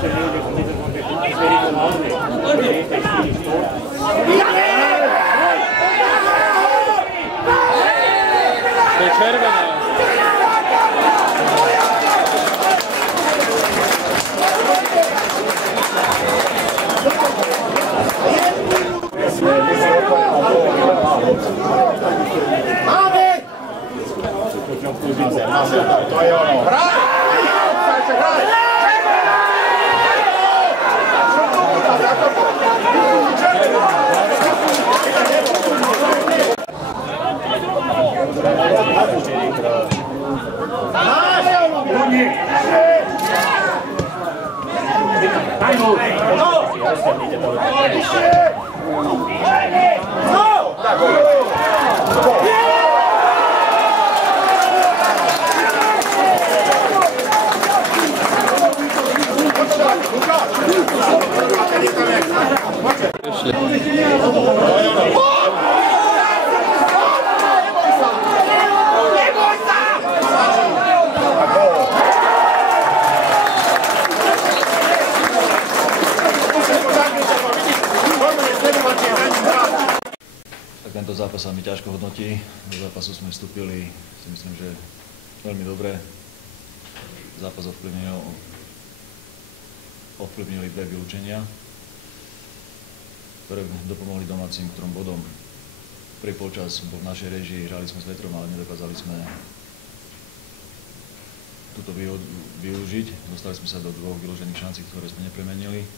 To je červená. To je ono. Hraj! Hraj! Tento zápas sa mi ťažko hodnotí. Do zápasu sme vstúpili, si myslím, že veľmi dobre. Zápas ovplyvnili dve vylúčenia, ktoré dopomohli domácim 3 bodom. Prvý polčas bol v našej réžii, hrali sme s vetrom, ale nedokázali sme túto využiť. Dostali sme sa do 2 vylúžených šancí, ktoré sme nepremenili.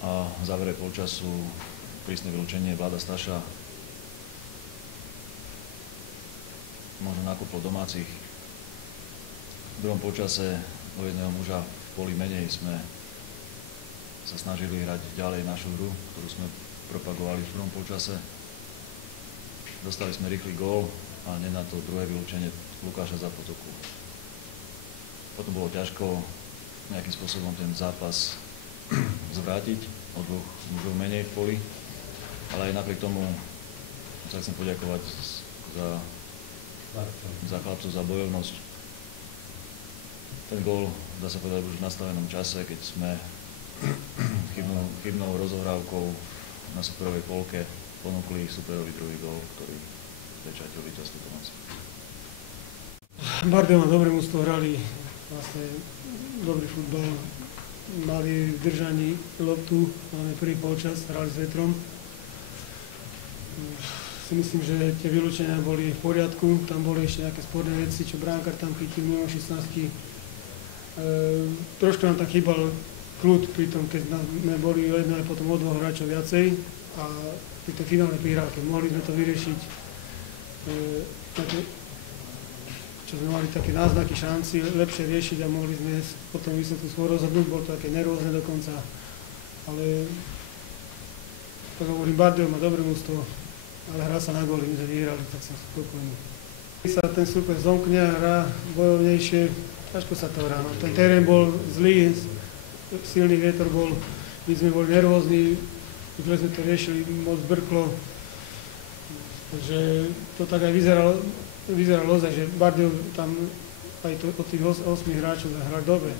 A v závere polčasu prísne vylúčenie Vlada Staša možno nakúplo domácich. V druhom polčase o jedného muža v poli menej sme sa snažili hrať ďalej našu hru, ktorú sme propagovali v prvom polčase. Dostali sme rýchly gól a nie na to druhé vylúčenie Lukáša Zapotoku. Potom bolo ťažko nejakým spôsobom ten zápas zvrátiť o 2 mužov menej v poli. Ale aj napriek tomu sa chcem poďakovať za chlapcov, za bojovnosť. Ten gól, dá sa povedať, už v nastavenom čase, keď sme chybnou rozohrávkou na superovej polke ponúkli superový druhý gól, ktorý pečatil víťazstvo domáci. Bardejov a dobré mužstvo hrali vlastne dobrý futbal. Mali v držaní loptu, máme prvý polčas, hrali s vetrom. Si myslím, že tie vylúčenia boli v poriadku, tam boli ešte nejaké sporné veci, čo bránkar tam chytil mimo 16. Trošku nám tak chýbal kľud pri tom, keď sme boli o jedno aj potom o 2 hráčov viacej a pri tej finálnej prihrávke mohli sme to vyriešiť, čo sme mali také náznaky šanci lepšie riešiť a mohli sme potom výsledku svoj rozhodnúť, bolo to také nervózne dokonca, ale tak hovorím, Bardejov má dobré mužstvo, ale hrá sa na góly, my sme vyhrali, tak som spokojný. Keď sa ten súper zomkne a hrá bojovnejšie, ťažko sa to hrá. Ten terén bol zlý, silný vietor bol, my sme boli nervózni, už sme to riešili, moc brklo. Takže to tak aj vyzeralo ozaj, že Bardejov tam aj od tých 8 hráčov hrá dobre.